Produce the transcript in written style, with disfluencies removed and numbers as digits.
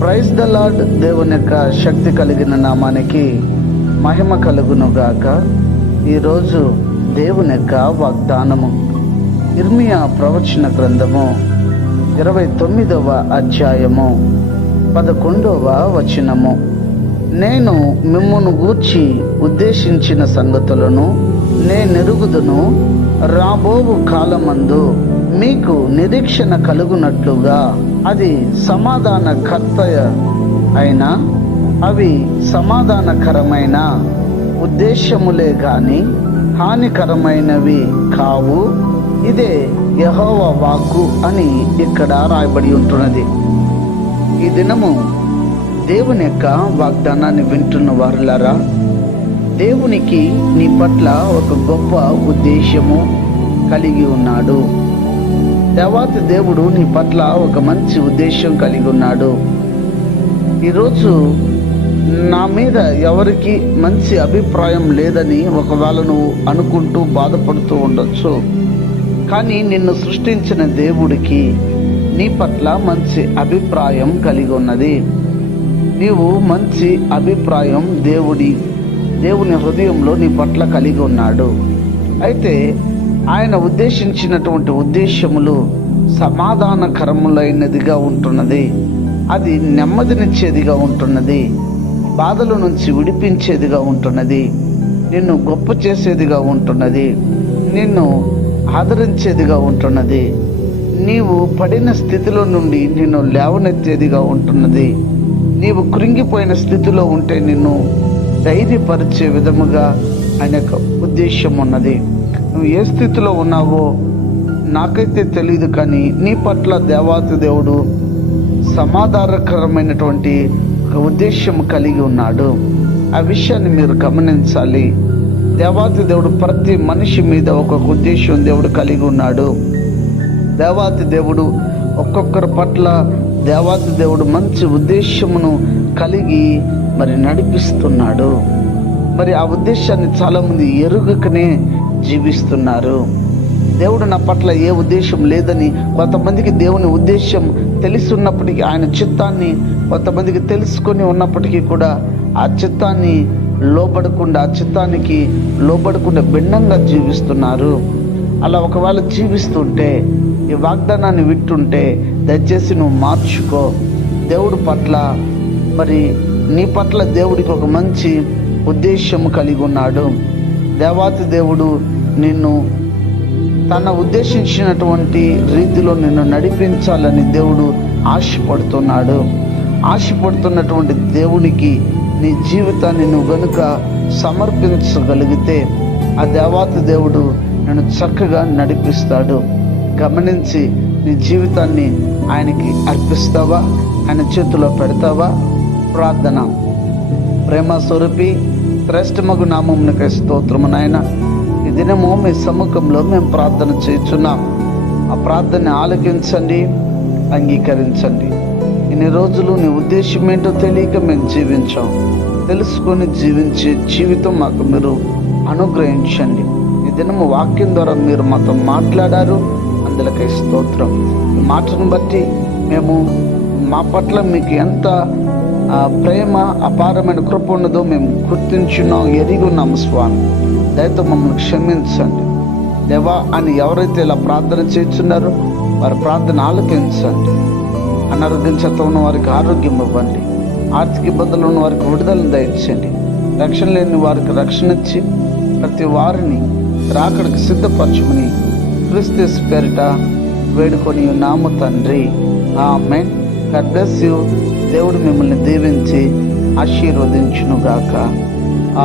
Praise the lord. దేవుని యొక్క శక్తి కలిగిన నామానికి మహిమ కలుగును గాక. ఈరోజు దేవుని యొక్క వాగ్దానము ఇర్మియా ప్రవచన గ్రంథము 29వ అధ్యాయము 11వ వచనము. నేను మిమ్మును గూర్చి ఉద్దేశించిన సంగతులను నేనెరుగుదును, రాబోవు కాలమందు మీకు నిరీక్షణ కలుగునట్లుగా అది సమాధానకర్త అయినా అవి సమాధానకరమైన ఉద్దేశములే గాని హానికరమైనవి కావు. ఇదే యెహోవా వాక్కు అని ఇక్కడ రాయబడి ఉంటున్నది. ఈ దినము దేవుని యొక్క వాగ్దానాన్ని వింటున్న వారులారా, దేవునికి నీ పట్ల ఒక గొప్ప ఉద్దేశము కలిగి ఉన్నాడు. దేవాతి దేవుడు నీ పట్ల ఒక మంచి ఉద్దేశం కలిగి ఉన్నాడు. ఈరోజు నా మీద ఎవరికి మంచి అభిప్రాయం లేదని ఒకవేళ నువ్వు అనుకుంటూ బాధపడుతూ ఉండొచ్చు. కానీ నిన్ను సృష్టించిన దేవుడికి నీ పట్ల మంచి అభిప్రాయం కలిగి ఉన్నది. నీవు మంచి అభిప్రాయం దేవుని హృదయంలో నీ పట్ల కలిగి ఉన్నాడు. అయితే ఆయన ఉద్దేశించినటువంటి ఉద్దేశములు సమాధానకరములైనదిగా ఉంటున్నది. అది నెమ్మదినిచ్చేదిగా ఉంటున్నది. బాధల నుంచి విడిపించేదిగా ఉంటున్నది. నిన్ను గొప్ప చేసేదిగా ఉంటున్నది. నిన్ను ఆదరించేదిగా ఉంటున్నది. నీవు పడిన స్థితిలో నుండి నిన్ను లేవనెత్తేదిగా ఉంటున్నది. నీవు కృంగిపోయిన స్థితిలో ఉంటే నిన్ను ధైర్యపరిచే విధముగా ఆయన యొక్క ఉద్దేశం ఉన్నది. నువ్వు ఏ స్థితిలో ఉన్నావో నాకైతే తెలియదు, కానీ నీ పట్ల దేవాతి దేవుడు సమాధానకరమైనటువంటి ఒక ఉద్దేశం కలిగి ఉన్నాడు. ఆ విషయాన్ని మీరు గమనించాలి. దేవాతి దేవుడు ప్రతి మనిషి మీద ఒక్కొక్క ఉద్దేశం దేవుడు కలిగి ఉన్నాడు. దేవాతి దేవుడు ఒక్కొక్కరి పట్ల దేవాతి దేవుడు మంచి ఉద్దేశమును కలిగి నడిపిస్తున్నాడు. ఆ ఉద్దేశాన్ని చాలా మంది ఎరుగకనే జీవిస్తున్నారు. దేవుడు నా పట్ల ఏ ఉద్దేశం లేదని కొంతమందికి దేవుని ఉద్దేశం తెలిసి ఉన్నప్పటికీ, ఆయన చిత్తాన్ని కొంతమందికి తెలుసుకొని ఉన్నప్పటికీ కూడా ఆ చిత్తానికి లోబడకుండా భిన్నంగా జీవిస్తున్నారు. అలా ఒకవేళ జీవిస్తుంటే, ఈ వాగ్దానాన్ని వింటుంటే దయచేసి నువ్వు మార్చుకో. దేవుడి పట్ల నీ పట్ల దేవుడికి ఒక మంచి ఉద్దేశం కలిగి ఉన్నాడు. దేవాతి దేవుడు నిన్ను తన ఉద్దేశించినటువంటి రీతిలో నిన్ను నడిపించాలని దేవుడు ఆశపడుతున్నటువంటి దేవునికి నీ జీవితాన్ని నువ్వు గనుక సమర్పించగలిగితే ఆ దేవాతి దేవుడు నిన్ను చక్కగా నడిపిస్తాడు. గమనించి నీ జీవితాన్ని ఆయనకి అర్పిస్తావా? ఆయన చేతిలో పెడతావా? ప్రార్థన. ప్రేమ స్వరూపి శ్రేష్టమగు నామమునకై స్తోత్రము నాయన. ఈ దినము మీ సముఖంలో మేము ప్రార్థన చేస్తున్నాం. ఆ ప్రార్థనని ఆలకించండి, అంగీకరించండి. ఇన్ని రోజులు నీ ఉద్దేశం ఏంటో తెలియక మేము జీవించాం. తెలుసుకొని జీవించే జీవితం మాకు మీరు అనుగ్రహించండి. ఈ దినము వాక్యం ద్వారా మీరు మాతో మాట్లాడారు, అందులకై స్తోత్రం. ఈ మాటను బట్టి మేము మా పట్ల మీకు ఎంత ప్రేమ అపారమైన కృప ఉన్నదో మేము గుర్తించున్నాం, ఎరిగున్నాము స్వామి. దయతో మమ్మల్ని క్షమించండి దేవా అని ఎవరైతే ఇలా ప్రార్థన చేస్తున్నారో వారి ప్రార్థన ఆలకించండి. అనారోగ్యం చేత ఉన్న వారికి ఆరోగ్యం ఇవ్వండి. ఆర్థిక ఇబ్బందులు ఉన్న వారికి విడుదలను దయచేయండి. రక్షణ లేని వారికి రక్షణ ఇచ్చి ప్రతి వారిని రాకడికి సిద్ధపరచుకుని క్రీస్తు పేరిట వేడుకొని నామ తండ్రి, ఆమేన్. God bless you. దేవుడు మిమ్మల్ని దీవించి ఆశీర్వదించును గాక.